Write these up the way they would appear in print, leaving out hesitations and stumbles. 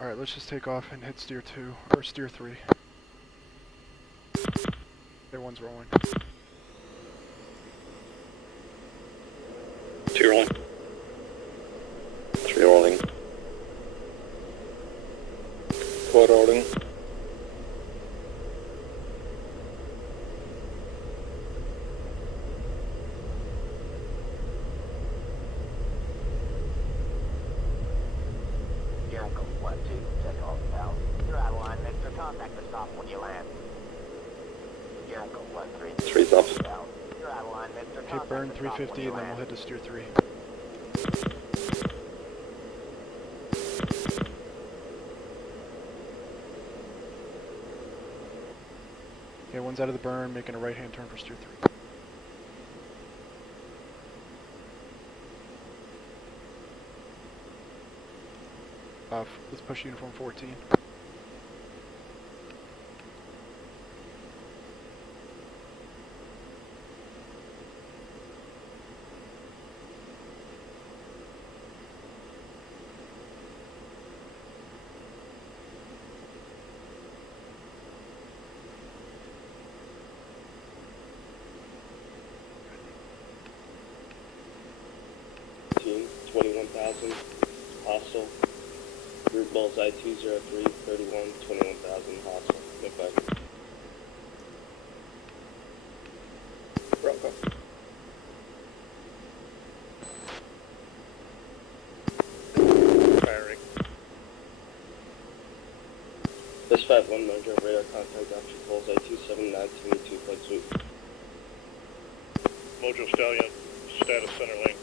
Alright, let's just take off and hit steer 2, or steer 3. Okay, one's rolling. 2 rolling. 3 rolling. 4 rolling. Jericho 1-2, take off now. You're out of line, Mr. Contact the stop when you land. Jericho 1-3. 3's off. You're out of line, Mr. Okay, Contact burn the stop 350 when and you then we'll land. head to steer 3. Okay, one's out of the burn, making a right-hand turn for steer 3. Let's push uniform 14. Team 21,000. Hostile. Group bullseye 203, 31, 21,000. Hostile. Get back. Rocco. Firing. This 5-1 Mojo, radar contact option bullseye 279, 22, flight sweep. Mojo Stallion, status center lane.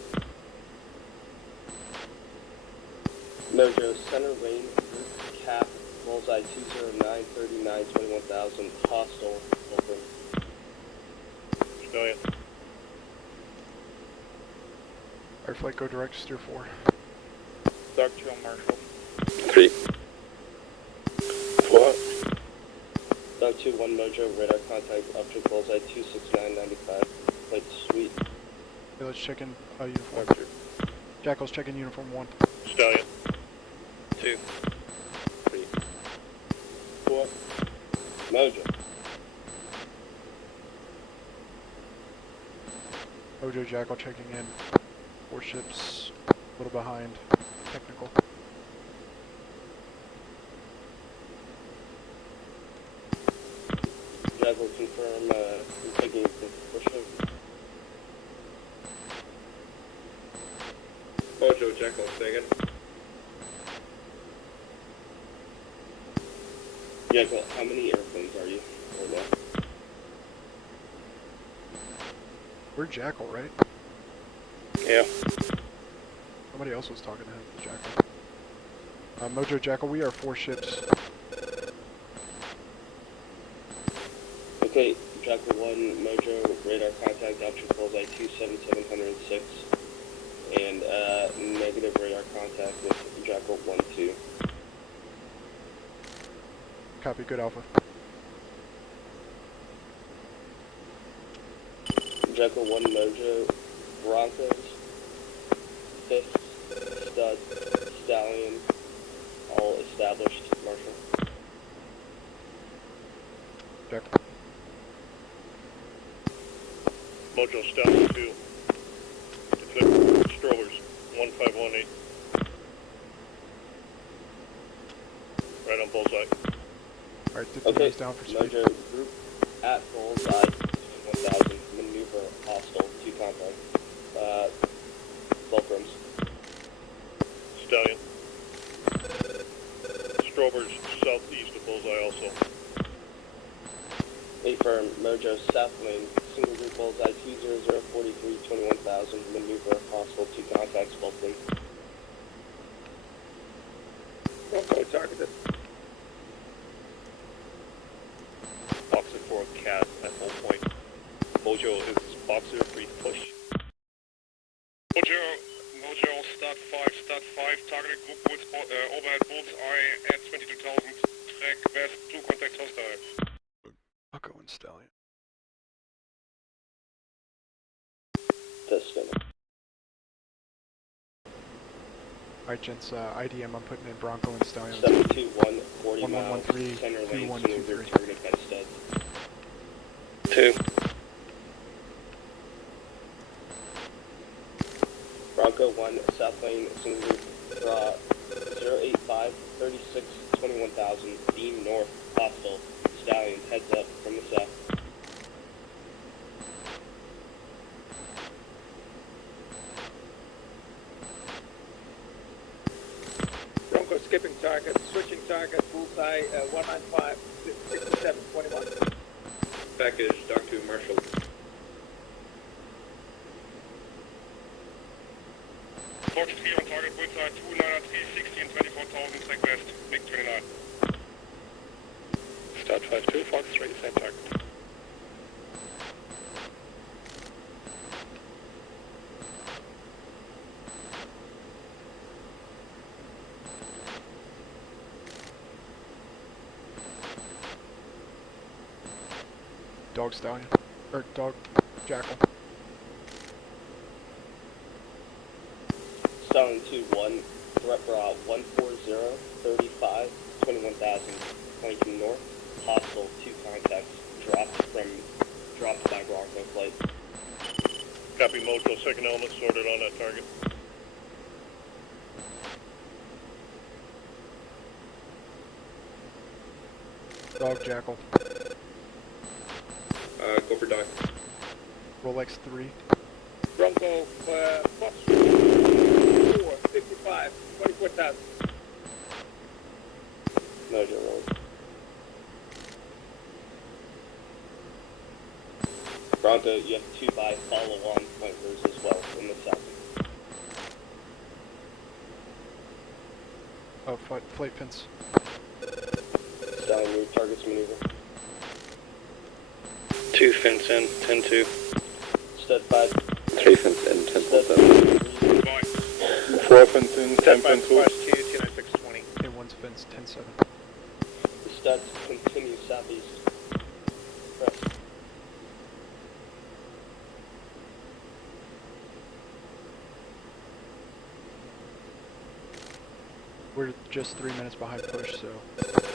Mojo, center lane, group cap, bullseye 209, 39, 21,000, hostile, open. Stallion. Alright, flight go direct to steer 4. Dark Trail Marshal. 3. 4. Dog 2-1 Mojo, radar contact, option bullseye 269, 95, flight sweep. Okay, let's check in uniform. Archer. Jackal's checking uniform 1. Stallion. 2. 3. 4. Mojo. Mojo Jackal checking in. 4 ships, a little behind. Technical. Jaguar confirm, taking push over. Mojo, Jackal, say again. Jackal, how many airplanes are you right now? We're Jackal, right? Yeah. Somebody else was talking to him, Jackal. Mojo Jackal, we are 4 ships. Okay, Jackal 1, Mojo, radar contact, option bullseye 27706, and negative radar contact with Jackal 1-2. Copy, good Alpha. Jackal 1 Mojo, Broncos, 5th, Stud, Stallion, all established, Marshal. Jackal. Mojo Stallion 2. Detect strollers. 1518. Right on bullseye. Alright, 50 Okay, down for speed. Mojo, group at bullseye, 1000, maneuver, hostile, 2 contact, fulcrums. Stallion. Strobers southeast of bullseye also. Affirm, Mojo, south lane, single group bullseye, 20043, 21,000, maneuver, hostile, 2 contacts, fulcrum. Okay, targeted. Boxer 4 cat at full point. Mojo is boxer 3 push. Mojo, start 5, targeted group bull's, overhead bullseye at 22,000, track west, 2 contacts hostile. I'll go in Stallion. Testing. Alright, gents, IDM, I'm putting in Bronco and Stallion. 721, 40 miles, 1113, center lane, 2123. targeted by studs. 2. Bronco 1, south lane, single group, 085, 36, 21,000, beam north, hostile, Stallion, heads up from the south. Bronco skipping target, switching target, bullseye 195, 67, 21. Package, Dr. Marshall. Fox 3 on target, bullseye 293, 60 and 24,000, track west, MiG 29. Start 5-2, Fox 3, same target. Dog Stallion. Or Dog Jackal. Stallion 2-1, threat bra 140, 35, 21,000, 22 north, hostile, 2 contacts, dropped by Bronco flight. Copy, Mojo, second element sorted on that target. Dog Jackal. Go for Doc. Rolex 3. Bronco, Fox 4, 55, 24,000. Mojo roll. Bronco, you have 2 by follow-on flankers as well in the south. Oh, flight fence. Stallion, your targets maneuver. 2 fence in, 10-2. Stud 5. 3 fence in, 10 Stud fence 5. 4 fence in, 10 Step 5 fence squash 2, 29620. Okay, one's fence, 10-7. The studs continue southeast. Press. We're just 3 minutes behind push, so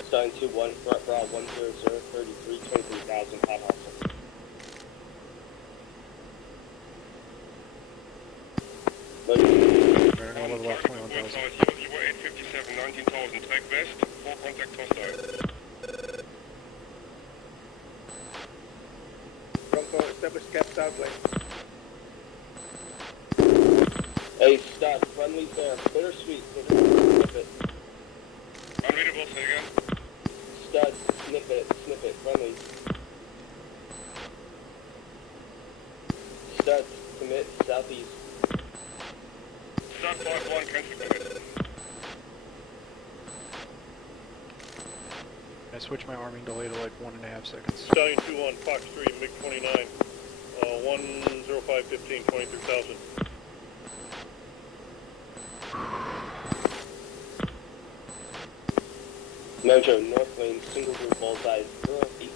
Stallion 2-1, threat bra 100, 33, 23,000, hot hostile. Mojo. we're gonna level up 21,000. Bullseye 00857, 19,000, track west, 4 contact hostile. Bronco, establish gap south lane. Hey, stud, friendly there, bittersweet, snip it. Unreadable, say again. Stud, snip it, friendly. Stud, commit, southeast. Start 5-1, cancel commit. I switch my arming delay to like 1.5 seconds. Stallion 2-1, Fox 3, MiG 29, 10515, 23,000. Mojo, north lane, single group bullseye 080,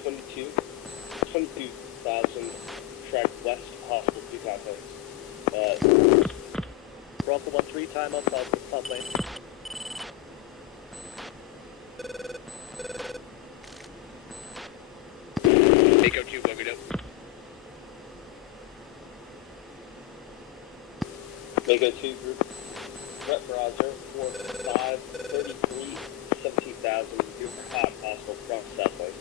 22, 22,000, track west, hostile, 2 contacts. Bronco 1-3, time up south lane. Echo 2, boogied up. Mego 2 group, threat browser 45, 33, 17,000, super hot, hostile, front south lane.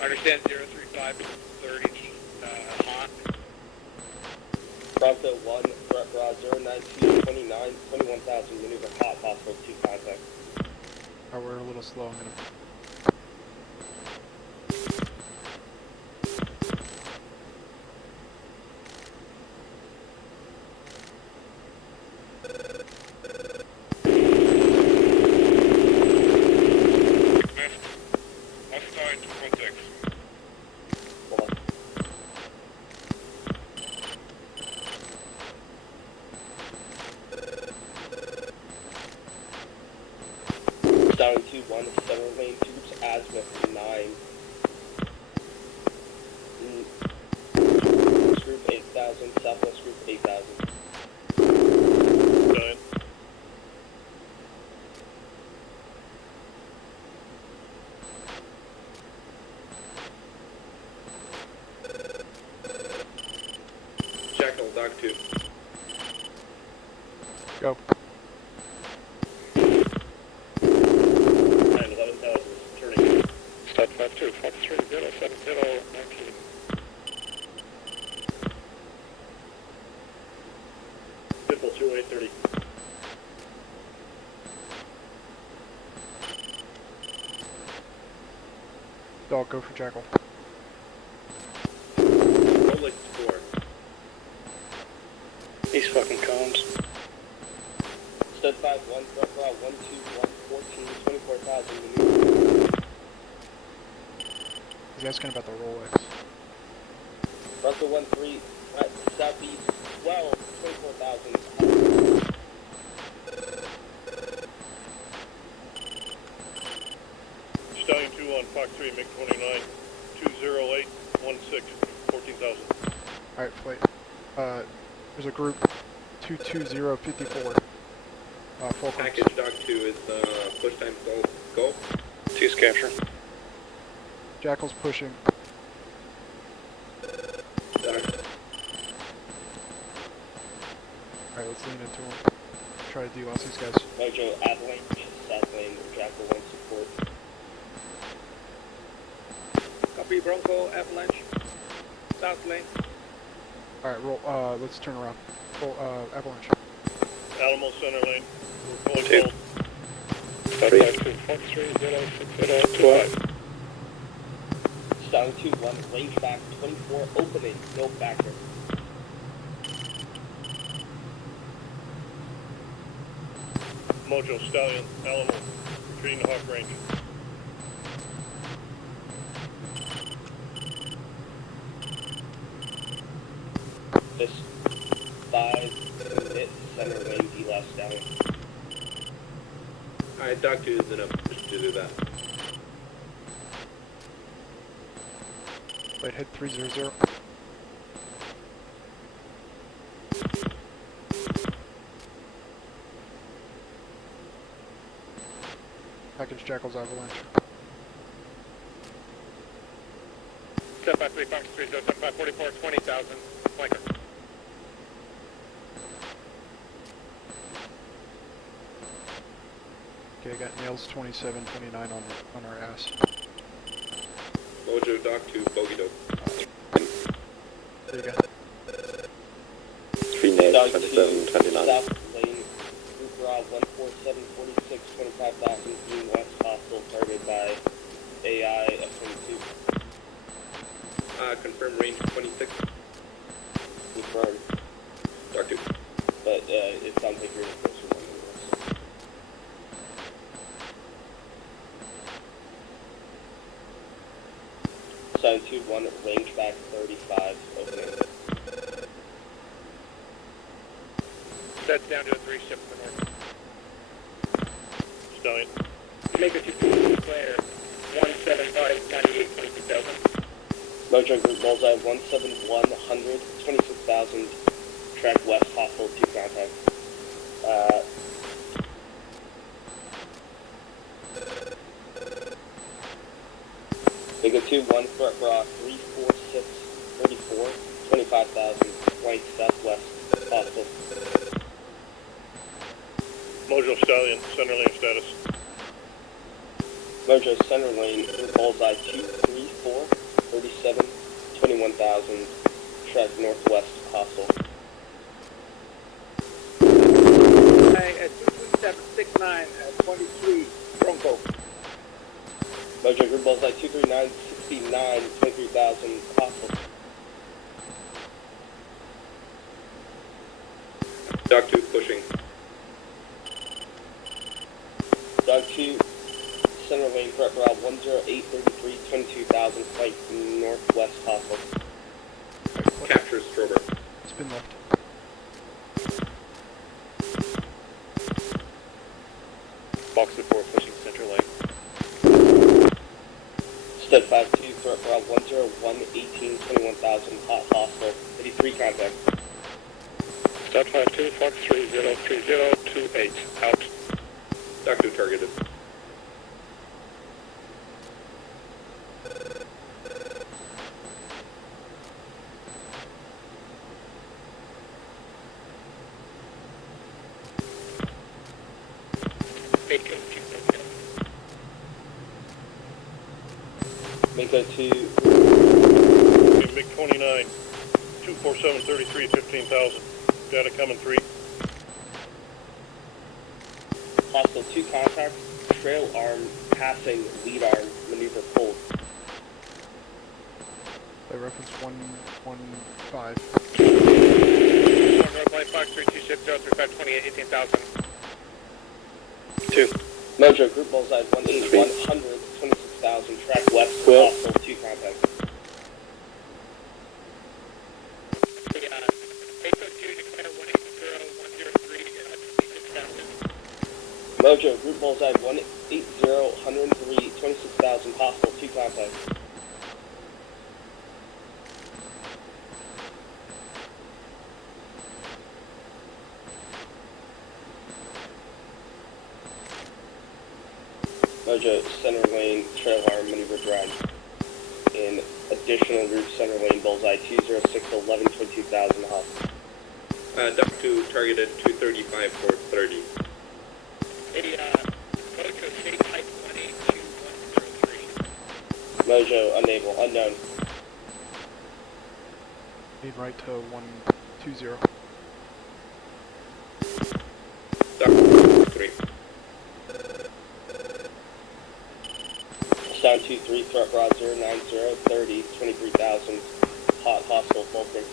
Understand 035, 30, hot. Bronco 1, threat browser 92, 29, 21,000, maneuver hot, hostile, 2 contacts. Oh, we're a little slow. I'm gonna. West, hostile, 2 contacts. Hold on. Stallion 2-1, center lane, 2 groups, azimuth 9. 2000, Southwest Group 8000. Stallion. Jackal, Doc 2. Go. 11,000, turning. Start 52, Fox 3070, 19. Dimple 2830. Dog, go for Jackal. Rolex 4. These fucking cones. Stud 5-1, threat route 121, 14, 24,000. He's asking about the Rolex. Russell 1-3, southeast 12, 24,000. Stallion 2 on Fox 3, MiG 29, 208, 16, 14,000. Alright, wait. There's a group 22054. Falcon. Package Doc 2 is push time go. T's capture. Jackal's pushing. Doc. Alright, let's lean into him. Try to de-loss these guys. Mojo Avalanche, South Lane, Jackal 1 support. Copy, Bronco, Avalanche. South lane. Alright, roll, let's turn around. Roll, Avalanche. Alamo center lane. We're pulling Two. hold. Start 52, Fox 306025. Stallion 2-1, range back 24, opening, no backer. Mojo, Stallion, Alamo, retreating to Hawk Range. This 5-minute center lane D-Loss Stallion. Alright, Doc 2 is in a push to do that. Wait, hit 300. Package Jackal's Avalanche. Step 53, Fox 3075, 44, 20,000. Flanker. Okay, I got nails 27, 29 on our ass. Mojo Doc 2, bogey dope. There you go. 3 names, Dog 27, 2, 29. South Lane, Group Raw 147, 46, 25,000, being west hostile, targeted by AI F-22. Confirm range 26. Confirmed, Doc 2. but it sounds like you're in closer than this. Stallion 2-1, range back 35, opening. Sets down to a 3 ship to the north. Stallion. Make a 2 player. 175, 98, 22,000. Mojo Group Bullseye 171, 100, 26,000, track west hostile, 2 contact. Big 2-1, threat bra 346, 34, 25,000, white southwest, hostile. Mojo Stallion, center lane status. Mojo center lane, Group Bullseye 234, 37, 21,000, track northwest, hostile. Hey, at 23769 at 23, Bronco. Mojo Group Bullseye 239, 69, 23,000, hostile. Doc 2 pushing. Dog 2, center lane, threat route 10833, 22,000, flight northwest, hostile. Alright, Capture Strober. spin left. Fox 4 pushing center lane. Stud 5-2, threat route 101, 18, 21,000, hot hostile, 83 contact. Stop 52, Fox 303028, out. Doc 2 targeted. Bacon, Mako 2, MiG-29, 247, 33, 15,000. Data coming 3. hostile 2 contacts, trail arm, passing, lead arm, maneuver pulled. By reference 115. Roadway Fox 326 18,000. 2. Mojo, group bullseye 181, 100, 26,000, track west, hostile 2 contacts. Baco 2, declare 180, 103, 26,000. Mojo, group bullseye 180, 103, 26,000, hostile 2 contacts. Mojo, center lane, trail arm, maneuver drive. In additional route, center lane, bullseye 206, 11, 22,000, hostile. Doc 2 targeted 235 for 30. Mojo, state type 182103. Mojo, unable, unknown. Lead right to 120. Doc 3. Sound 2-3, threat rod 090, 30, 23,000, hot hostile Falcon.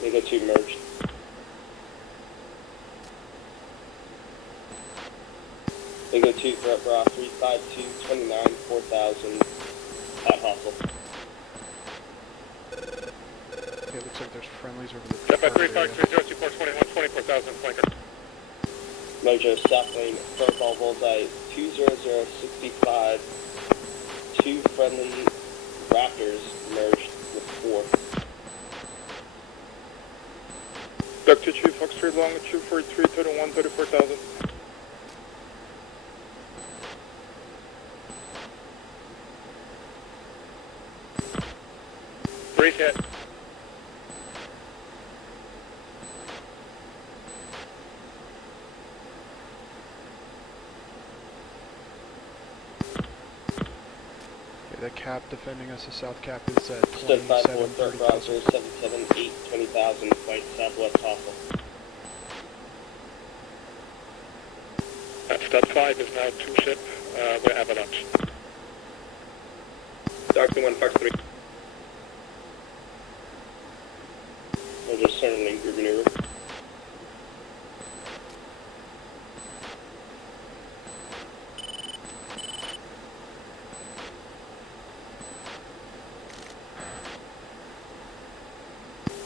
Mako 2 merged. Mako 2, threat bra 352, 29, 4,000, hot hostile. Okay, looks like there's friendlies over the Step by 3 target Fox area. 3024 21, 24,000, flanker. Mojo, south lane, protocol bullseye 20065, 2 friendly Raptors merged with 4. Dr. 2, Fox 3 longitude 43, 31, 34,000. Breeze hit. Okay, the cap defending us, the south cap is at Stood 5-4, 27, threat bra 30,000. 077, 8, 20,000, flight southwest hostile. Step 5 is now 2 ship, we're avalanche. Doc 2 1 Fox 3. Mojo, center lane, group maneuver.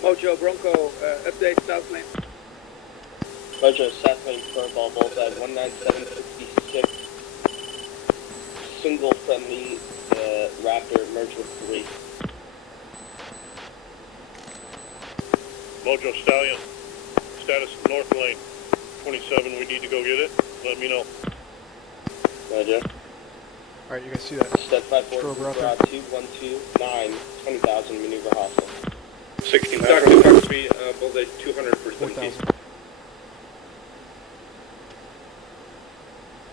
Mojo Bronco, update south lane. Mojo, south lane, protocol bullseye 19766, single friendly Raptor merged with 3. Mojo Stallion, status north lane, 27, we need to go get it, let me know. Mojo, Alright, you guys see that? step 5-4, Strobe out bra there. 212, 9, 20,000, maneuver hostile. 16 Doc 2 Fox 3, bullseye 200 for 17. 4,000.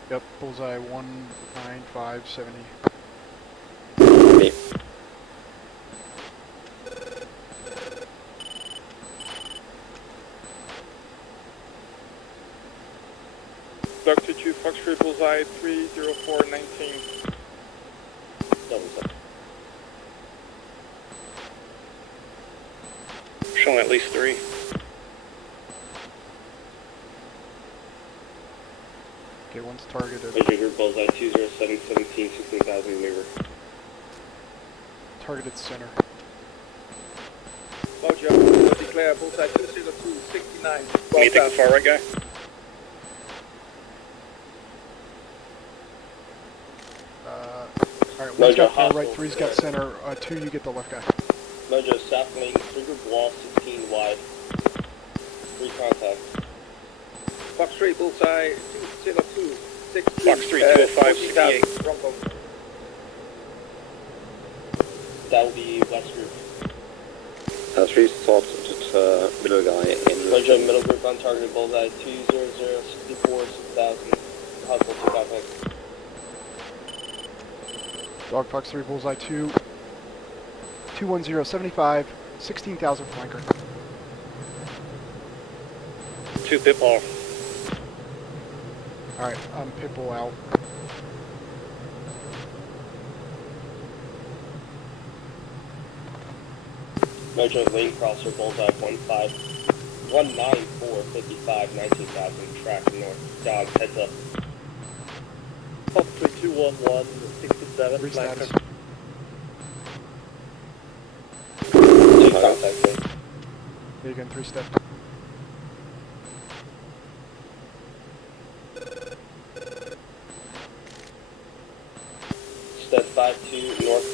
Yep, bullseye 19570. Dr. 2, Fox 3 bullseye 30419. Double step. Showing at least 3. Okay, one's targeted. Mojo, group bullseye 20717, 16,000, maneuver. Targeted center. Mojo, declare declare bullseye 20269. Can you take the far right guy? Alright, one's got far Mojo, right, hostile. 3's got center, 2 you get the left guy. Mojo, south lane, 3 group wall, 16 wide. 3 contacts. Fox 3, bullseye 20263. Fox 3, 205, 68. Bronco. That will be west group. 3 stopped at middle guy in... Mojo, middle group untargeted bullseye, 200, 64, 6000. Hostile 2 contacts. Dog Fox 3, Bullseye 2, 210, 75, 16,000 flanker. 2 Pitbull. Alright, Pitbull out. Mojo, lane crosser, bullseye, 194, 55, 19,000. Track north. Dog, heads up. Fox 3, 211, 67, Three flanker. status. 2 contacts. There again, 3 step. Step 5-2 north.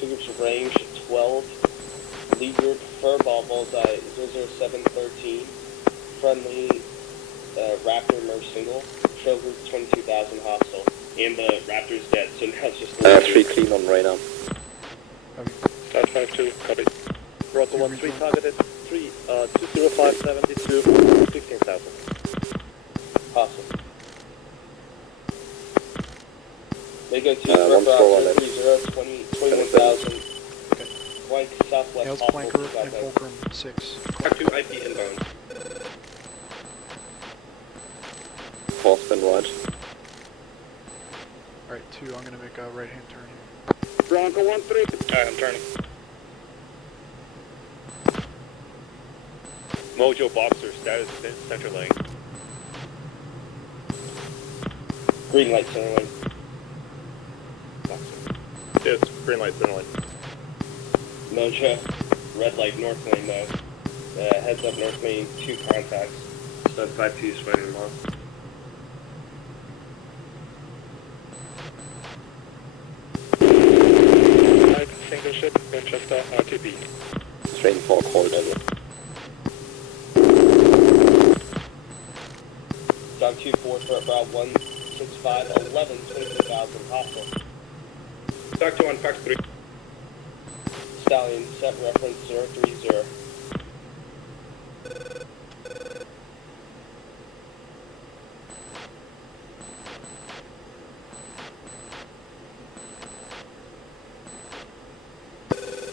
2 groups of range, 12. Lead group, furball, bullseye, 00713. Friendly, Raptor merge single. Trail group, 22,000 hostile. And the Raptor's dead, so now it's just the 3 clean on radar. Start 5-2, copy. Bronco 1-3 targeted, 20572, 16,000. hostile. They go to 141, 21,000. Flank southwest Nails, hostile. flanker, and fulcrum 6. Track 2 IP inbound. Four spin right. Alright, 2, I'm gonna make a right hand turn here. Bronco 1-3. Alright, I'm turning. Mojo Boxer, status center lane. Green light center lane. Yes, green light center lane. Mojo, red light north lane though. Heads up north lane, 2 contacts. Step 5-2 swinging them off. Single ship, Winchester, RTB. Train 4 call level. Dog 2-4, threat route 165, 11, 22,000 hostile. Dog 2 on Fox 3. Stallion, set reference 030.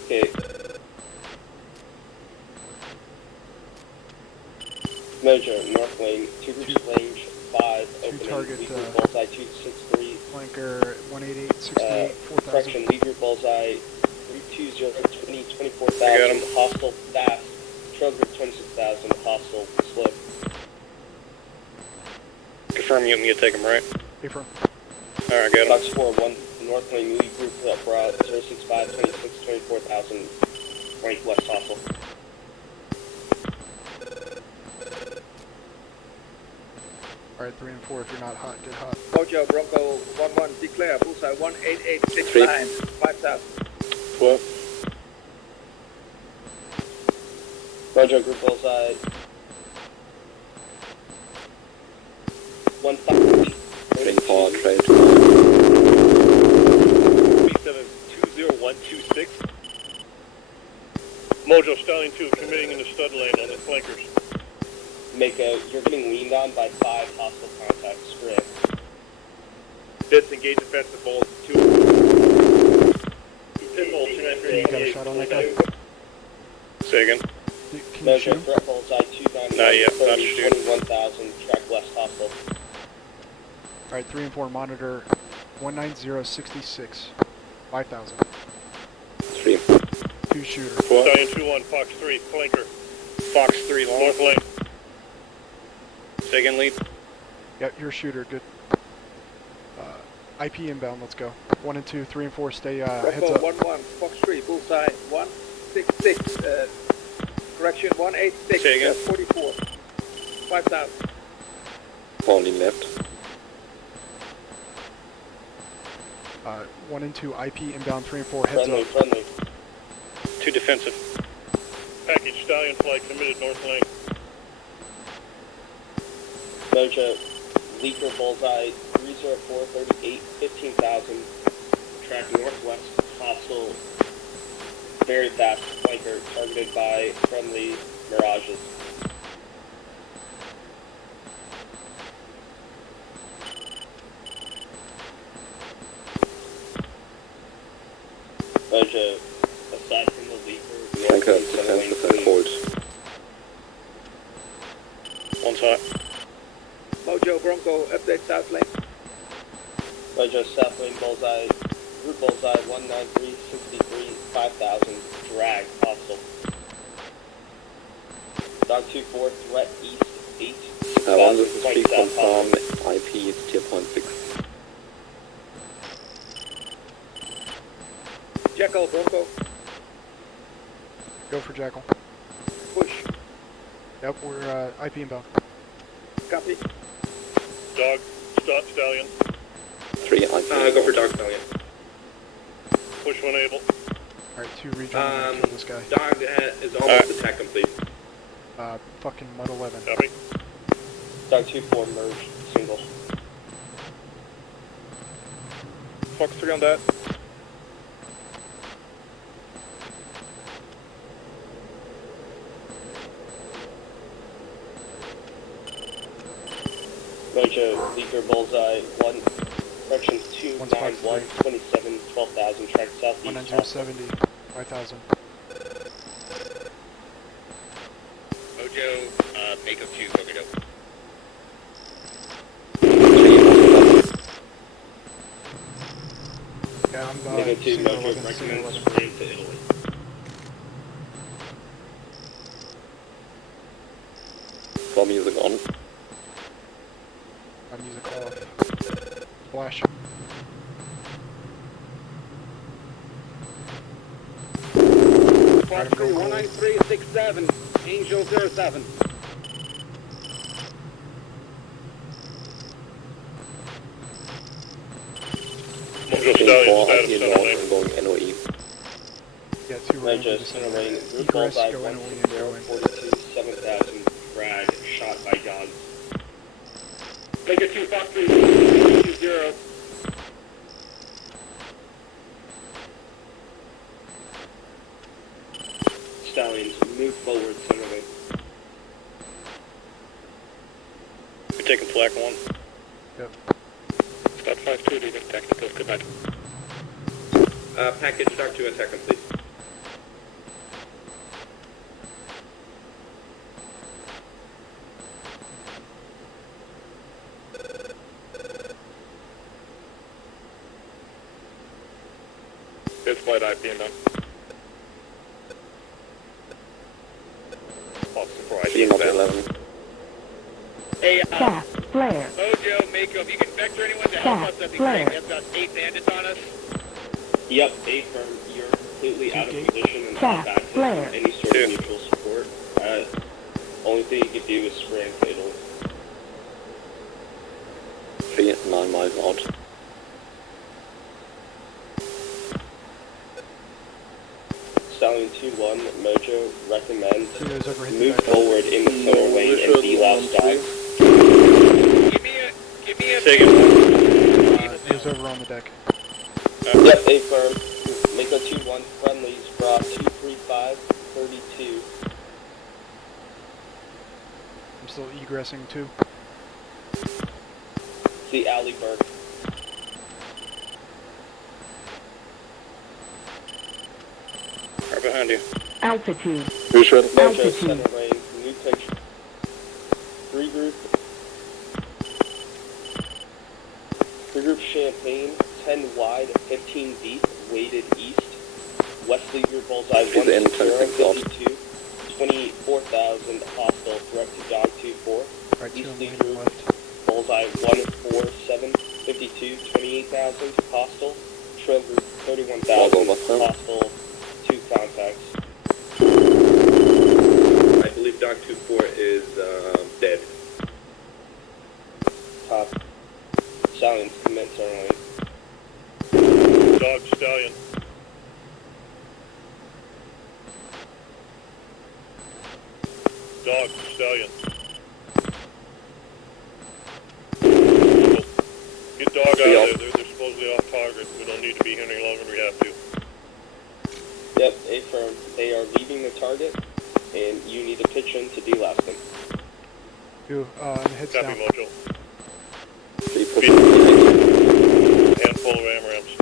Okay. Mojo, north lane, 2 groups range, 5, opening, target, lead group bullseye, 263, Flanker, 188, 68, 4,000. correction, lead group bullseye, 320, 20, 24,000, I got him. hostile, fast, trail group, 26,000, hostile, slow. Confirm you can take him right. Affirm. Alright, got him. Box 4-1, north lane, lead group, route, 065, 26, 24,000, right west hostile. Alright, 3 and 4, if you're not hot, get hot. Mojo, Bronco 1-1, declare bullseye 18869. 5,000. Well, Mojo group bullseye. 153. Train 4 trade. 37-20126. Mojo Stallion 2 committing in the stud lane on the flankers. You're getting leaned on by 5 hostile contacts. Strip. Disengage defensive balls 2. Pitbull You got a shot on that guy? Say again. Can you shoot Mojo him? threat bullseye 291, Not yet, not 30, shooting. 21,000. Track west hostile. Alright, 3 and 4, monitor 19066. 5,000. 3. 2 shooter. Stallion 2-1, Fox 3, flanker. Fox 3, north lane. Second lead. Yep, you're a shooter, good. IP inbound, let's go. 1 and 2, 3 and 4, stay heads Bronco up. 1-1, Fox 3, bullseye 166, Correction, 186, Say again? 44. 5,000. Falling left. 1 and 2 IP inbound 3 and 4 heads Friendly, up. friendly. 2 defensive. Package Stallion flight committed north lane. Mojo, Leaker Bullseye 30438, 15,000. Track northwest, hostile, very fast flanker targeted by friendly Mirages. Mojo, aside from the Leaker, we have Flanker some center lane defensive and clean. cold. One side. Mojo Bronco, update south lane. Mojo South Lane Bullseye, Group Bullseye 19363, 5,000, drag, hostile. Dog 24, threat east 8, 1 6,000, to 3 20 south confirm hostile. IP is tier point 6. Jackal Bronco, Go for Jackal. push. Yep, we're IP inbound. Copy. Dog, stop Stallion. 3 IP. Go for Dog Stallion. Push when able. Alright, 2 rejoin and kill this guy. Dog is almost attack complete. Fucking Mud 11. Copy. Dog 24, merge, single. Fox 3 on that. Mojo, Leaker Bullseye 1, corrections 291, 27, 12,000, track southeast. 19070, 5,000. Mojo, Mako 2, go go. Yeah, I'm Mako 2, single Mojo 11, single recommends 11. spraying to Italy. Floor music on. I'm music off. Flash. Fox 3, 19367, Angel 07. Mojo Team Stallion, 4 status IP center north lane. and going NOE. Yeah, 2 right Mojo, into the center center. lane, Group Egress, Bullseye go NOE 1, and go in. 42, 7,000, drag, shot by dogs. Mako 2, Fox 3, 20. Stallions, move forward, center lane. We're taking flag 1. Yep. Stop 5-2, leaving tactical. Good night. Package Dog 2 attack complete. Fifth flight IP inbound. Fox 4 IP Team of inbound. 11. Hey, Gas, flare, Mojo, Mako, if you can vector anyone to help us, that'd be great. We have about 8 bandits on us. Yep, A firm, you're completely out of position and Check, not back flare. to any sort of neutral support. Only thing you can do is spray and fatal. 3 9 miles out. Stallion 2-1, Mojo, recommend Heroes over hit the move back. forward in the center lane and be loud dogs. Give me a Say again. Heroes over on the deck. Yep, A firm, Mako 2-1, friendlies, bra 235, 32. I'm still egressing 2. The alley bird. Right behind you. altitude, Visual. Mojo, Altitude. center lane, new picture. Regroup. Regroup Champagne, 10 wide, 15 deep, weighted east. Wesley Group Bullseye Is in 1-0-52, 24,000 hostile, threat to dog 2-4. Right, 2 East on Lee lane Group left. Bullseye 147, 52, 28,000 hostile. Trail Group 31,000 Over. hostile, 2 contacts. believe Doc 24 is dead. Top. Stallions commit turn lane. Dog Stallion. Dog Stallion. Get dog out of there. They're supposedly off target. We don't need to be here any longer than we have to. Yep, affirm. They are leaving the target, and you need to pitch in to delast them. You, heads Copy, down. Mojo. Handful of AMRAMs.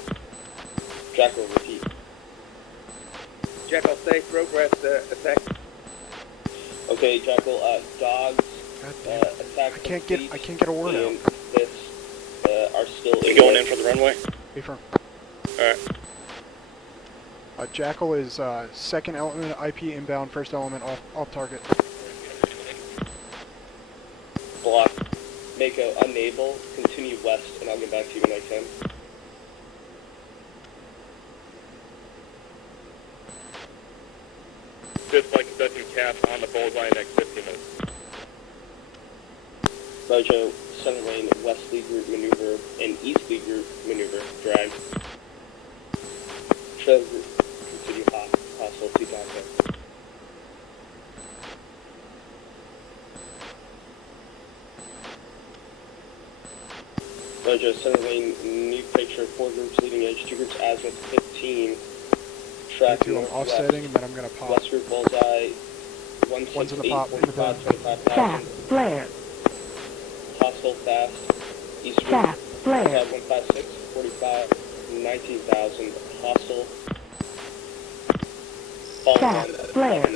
Jackal, repeat. Jackal, safe progress attack. Okay, Jackal, dogs, God damn it. attack I can't get a word out. and this, are still You going in for the runway? Affirm. Alright. Jackal is second element IP inbound, first element off target. Block. Make a unable, continue west, and I'll get back to you when I can. Just like Dutton Cap on the bullseye next 15 minutes. Mojo, center lane, west lead group maneuver, and east lead group maneuver, drag. Trail group, continue hostile 2 contact. Mojo, center lane, new picture, 4 groups leading edge, 2 groups azimuth 15. Track I'm offsetting, and then I'm gonna pop. West group bullseye, One's in the pop, in the 45, boom. 25,000. Chaff, flare. Hostile fast. East group. Chaff, flare. 156, 45, 19,000. Hostile. Chaff, flare.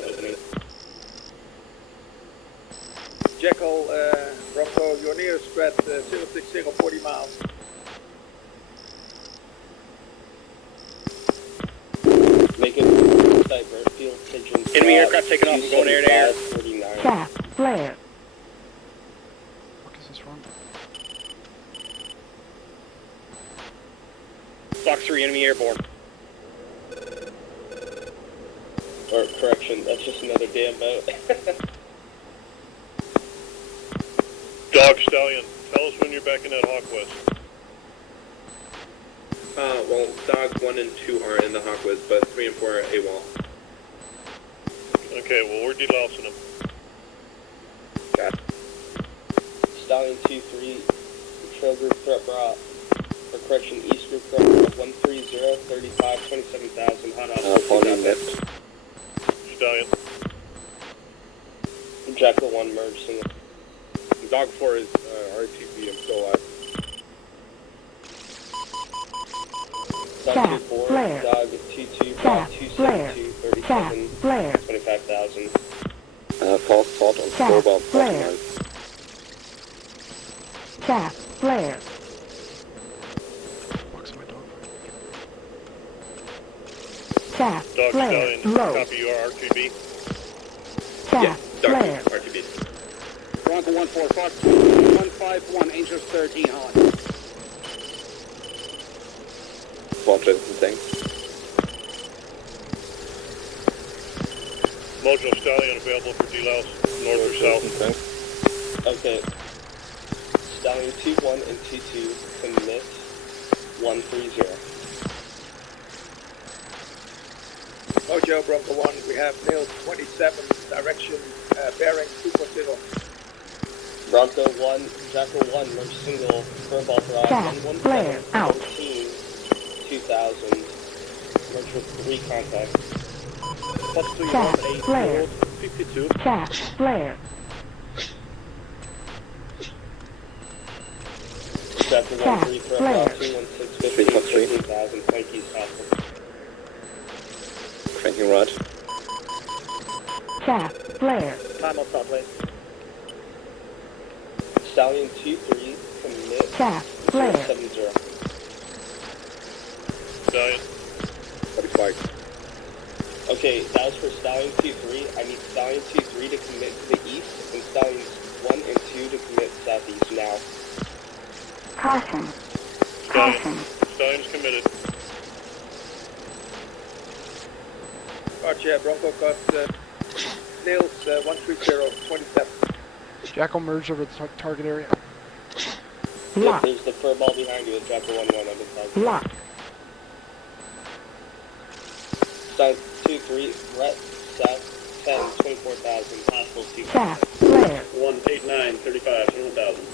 Jackal, Bronco, your nearest spread 060, 40 miles. Make it divert. Field pigeons. Enemy aircraft taking off and going air to air. 49. Chaff, flare. What is this wrong? Block 3, enemy airborne. Or correction, that's just another damn boat. Dog Stallion, tell us when you're back in that Hawk West. Well, Dogs 1 and 2 are in the Hawkwiz, but 3 and 4 are AWOL. Okay, well, we're delousing them. Got it. Stallion 2-3. Trail group threat bra. Or correction, east group threat bra. 130, 35, 27,000. Hot hostile. falling left. Stallion. Jackal 1 merge single. Dog 4 is RTB, I'm still alive. Dog Chaff, 2-4, flare. dog 2-2, Chaff, dog 2-7-2, flare. Chaff, 37, flare. 25,000. False thought on Chaff, scoreboard. flare. Chaff, flare. Fuck's my dog. Chaff, Dog flare. Stallion, Low. copy your RTB. Chaff, Dog flare. 2, RTB. Bronco 1-4, Fox 151, Angels 13 on. Fortress and tanks. Mojo Stallion available for delouse, north or south. Okay. Stallion 2-1 and 2-2, commit 130. Mojo, Bronco 1, we have nailed 27, direction, bearing 2.0. Bronco 1, Jackal 1, merge single, furball drive, Chaff, flare, out. 14, 2,000, merge with 3 contacts. Fox 3, Chaff, 1, 8, flare. 52. Chaff, flare. Jackal 1, Chaff, 3, flare. furball, 2, 1, 6, 15, 3, 15,000, Clanky's hostile. Cranking right. Chaff, flare. Time on stop lane. Stallion 2-3, commit Chaff, flare. 070. Stallion. Modified. Okay, that was for Stallion 2-3. I need Stallion 2-3 to commit to the east, and Stallions 1 and 2 to commit southeast now. Caution. Stallion. Caution. Stallion's committed. Roger, Bronco got Nails 13027. Jackal merged over the target area. Yep, Lock. there's the fur ball behind you, Jackal 1-1, I've been talking. Lock. South 2-3, Rhett, south 10, 24,000, hostile 2. Shaft. Flare. 189, 35, 1,000.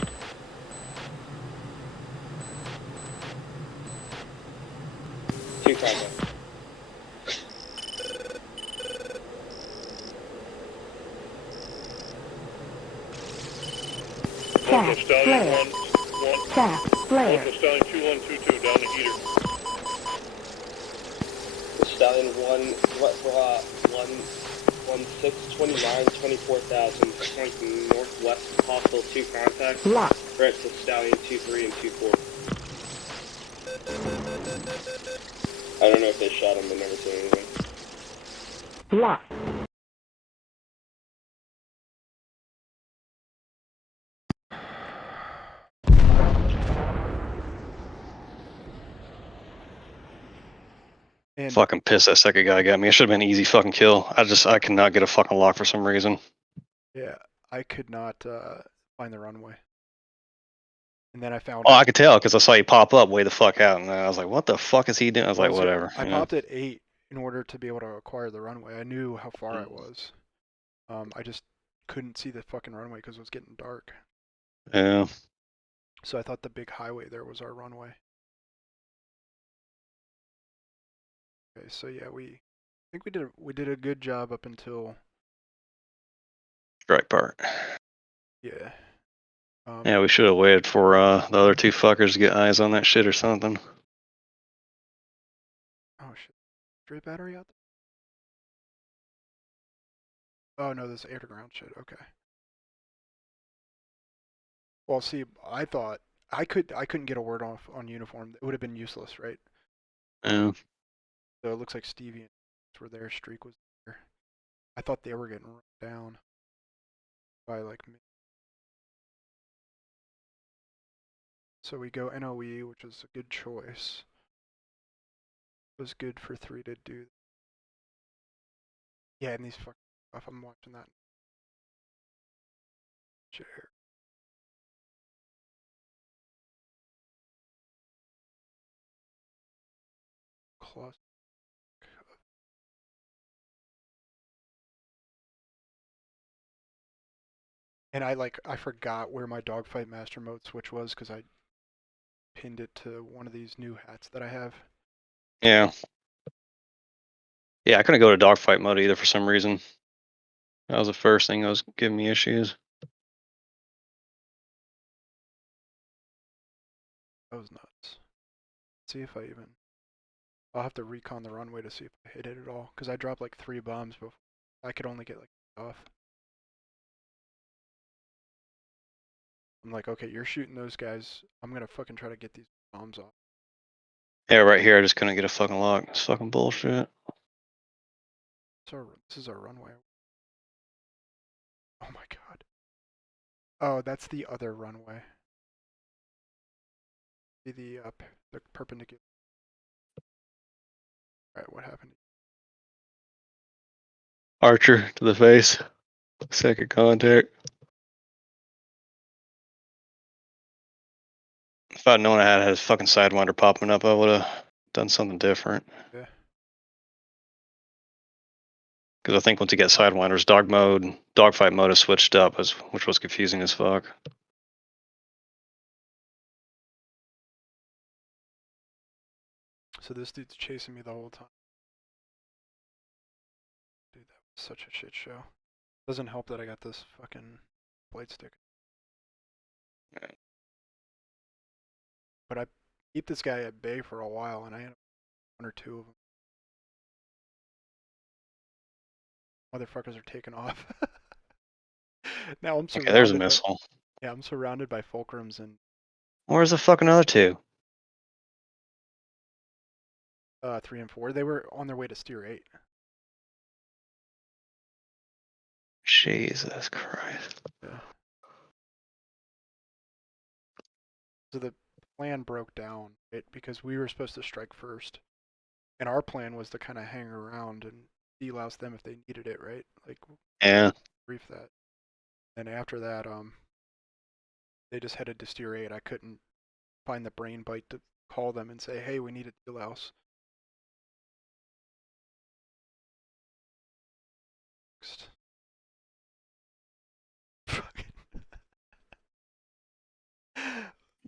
Two contact. Shaft. Flare. Shaft. Flare. Stallion 2122 down the heater. Stallion 1, Rhett, 1629, 24,000, pointing northwest, hostile 2 contact. Lock. Rhett to Stallion 2-3 and 2-4. I don't know if they shot him, but never said anything. Lock. And Fucking pissed that second guy got me. It should have been an easy fucking kill. I cannot get a fucking lock for some reason. yeah, I could not find the runway. And then I found Oh, I could tell because I saw you pop up way the fuck out, and I was like, "What the fuck is he doing?" I was like, see, "Whatever." I you know? popped at 8 in order to be able to acquire the runway. I knew how far I was. I just couldn't see the fucking runway because it was getting dark. Yeah. So I thought the big highway there was our runway. Okay, so yeah, I think we did a good job up until Strike part. yeah. Yeah, we should have waited for the other two fuckers to get eyes on that shit or something. Oh shit. Straight battery out there? Oh no, this air to ground shit. Okay. Well, see, I thought I couldn't get a word off on uniform. It would have been useless, right? Yeah. So it looks like Stevie and were there. Streak was there. I thought they were getting run down by like me. So we go NOE, which is a good choice. It was good for 3 to do. Yeah, and these fucking stuff. I'm watching that. Share. Cluster. And I forgot where my dogfight master mode switch was because I pinned it to one of these new hats that I have. Yeah. Yeah, I couldn't go to dogfight mode either for some reason. That was the first thing that was giving me issues. That was nuts. Let's see if I even. I'll have to recon the runway to see if I hit it at all because I dropped like 3 bombs before. I could only get like off. I'm like, okay, you're shooting those guys. I'm gonna fucking try to get these bombs off. Yeah, right here, I just couldn't get a fucking lock. It's fucking bullshit. So this is our runway. Oh my god. Oh, that's the other runway. See the perpendicular. All right, what happened? Archer to the face. Second contact. If I'd known I had his fucking sidewinder popping up, I would have done something different. Yeah. Because I think once you get sidewinders, dogfight mode is switched up, which was confusing as fuck. So this dude's chasing me the whole time. Dude, that was such a shit show. Doesn't help that I got this fucking blade stick. Yeah. But I keep this guy at bay for a while, and I had 1 or 2 of them. Motherfuckers are taking off. Now I'm surrounded. Okay, there's a missile. Yeah, I'm surrounded by fulcrums and Where's the fucking other two? 3 and 4. They were on their way to steer 8. Jesus Christ. Yeah. So the plan broke down, right? Because we were supposed to strike first. And our plan was to kind of hang around and delouse them if they needed it, right? Like, Yeah. Brief that. And after that, they just headed to Steer 8. I couldn't find the brain bite to call them and say, hey, we need a deal house.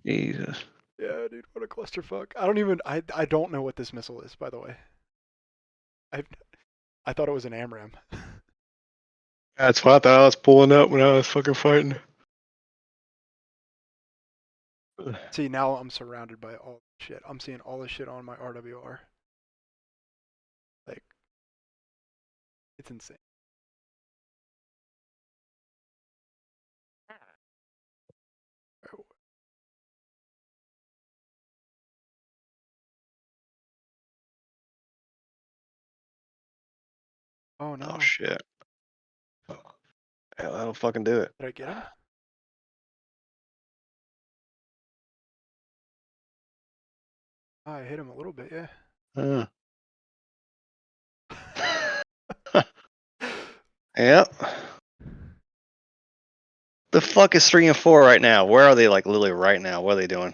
Jesus. Yeah, dude, what a clusterfuck. I don't know what this missile is, by the way. I thought it was an AMRAAM. That's what I thought I was pulling up when I was fucking fighting. See, now I'm surrounded by all the shit. I'm seeing all this shit on my RWR. Like, it's insane. Oh no. Oh shit. Yeah, that'll fucking do it. Did I get him? Oh, I hit him a little bit, yeah. Yep. The fuck is 3 and 4 right now? Where are they, like, literally right now? What are they doing?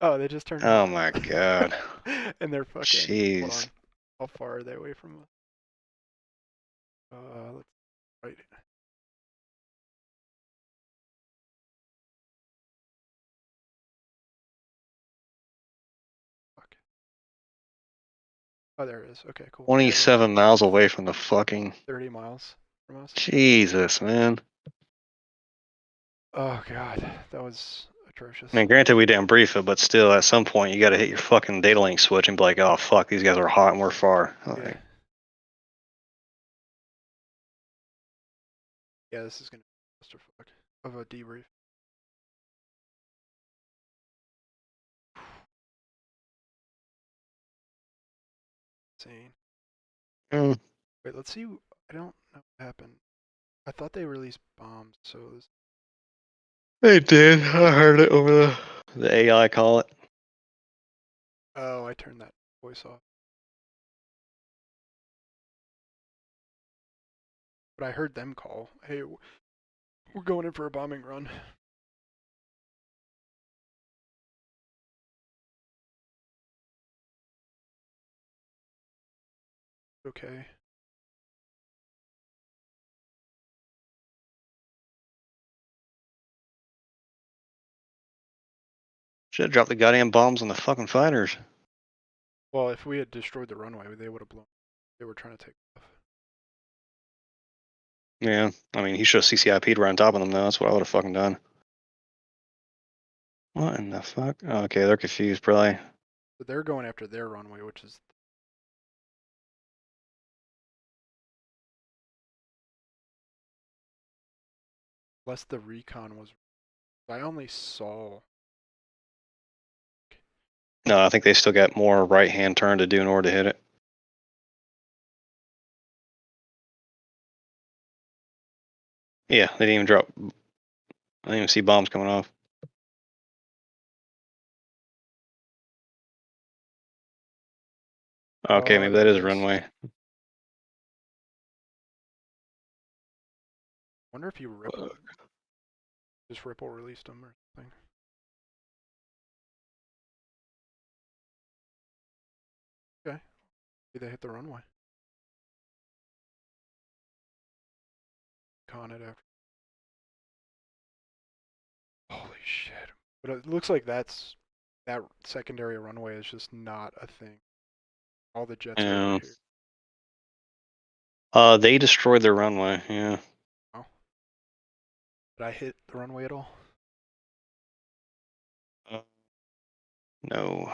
Oh, they just turned Oh around. my god. And they're fucking. Jeez. Hold on. How far are they away from us? Let's right. Fuck. Oh, there it is. Okay, cool. 27 miles away from the fucking. 30 miles from us. Jesus, man. Oh god, that was atrocious. I mean, granted, we didn't brief it, but still, at some point, you gotta hit your fucking data link switch and be like, oh fuck, these guys are hot and we're far. Like, Yeah. Yeah, this is gonna be a clusterfuck of a debrief. Insane. Wait, let's see. I don't know what happened. I thought they released bombs, so this. They did. I heard it over the AI call it. Oh, I turned that voice off. But I heard them call. Hey, we're going in for a bombing run. Okay. Should've dropped the goddamn bombs on the fucking fighters. Well, if we had destroyed the runway, they would have blown. They were trying to take off. Yeah, I mean, he should have CCIP'd right on top of them, though. That's what I would have fucking done. What in the fuck? Oh, okay, they're confused, probably. But they're going after their runway, which is. Unless the recon was. I only saw. No, I think they still got more right-hand turn to do in order to hit it. Yeah, they didn't even drop. I didn't even see bombs coming off. Okay, maybe that is runway. Wonder if you Ripple. Just Ripple released them or something. Okay. Maybe they hit the runway. Con it after. Holy shit. But it looks like that secondary runway is just not a thing. All the jets are over here. They destroyed their runway, yeah. Oh. Did I hit the runway at all? No.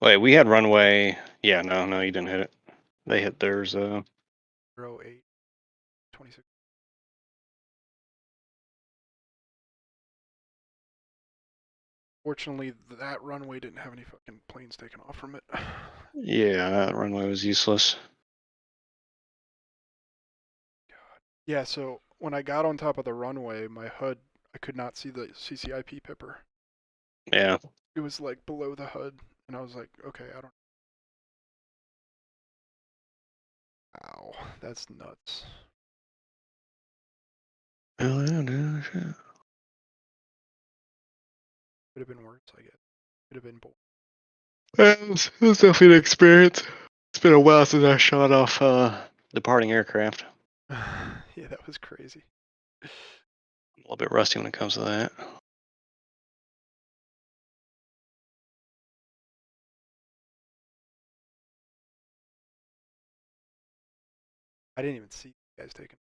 Wait, we had runway. Yeah, no, you didn't hit it. They hit theirs, 08, 26. Fortunately, that runway didn't have any fucking planes taken off from it. Yeah, that runway was useless. God. Yeah, so when I got on top of the runway, my HUD, I could not see the CCIP pipper. Yeah. It was like below the HUD, and I was like, okay, I don't Wow, that's nuts. Hell yeah, dude. Shit. Could have been worse, I guess. Could have been both. It was definitely an experience. It's been a while since I shot off departing aircraft. Yeah, that was crazy. A little bit rusty when it comes to that. I didn't even see you guys taking.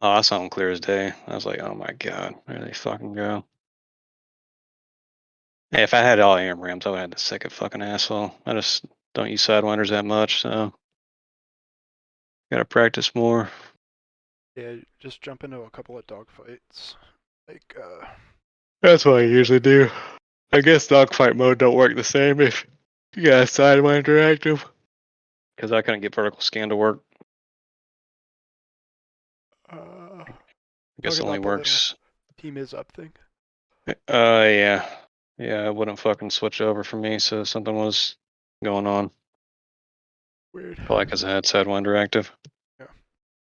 Oh, I saw them clear as day. I was like, oh my god, where they fucking go? Hey, if I had all air rams, I would have had the second fucking asshole. I just don't use sidewinders that much, so gotta practice more. Yeah, just jump into a couple of dogfights. Like, That's what I usually do. I guess dogfight mode don't work the same if you got a sidewinder active. Because I couldn't get vertical scan to work. I guess it talking only about the little works. team is up thing. Yeah. Yeah, it wouldn't fucking switch over for me, so something was going on. Weird. Probably because I had sidewinder active.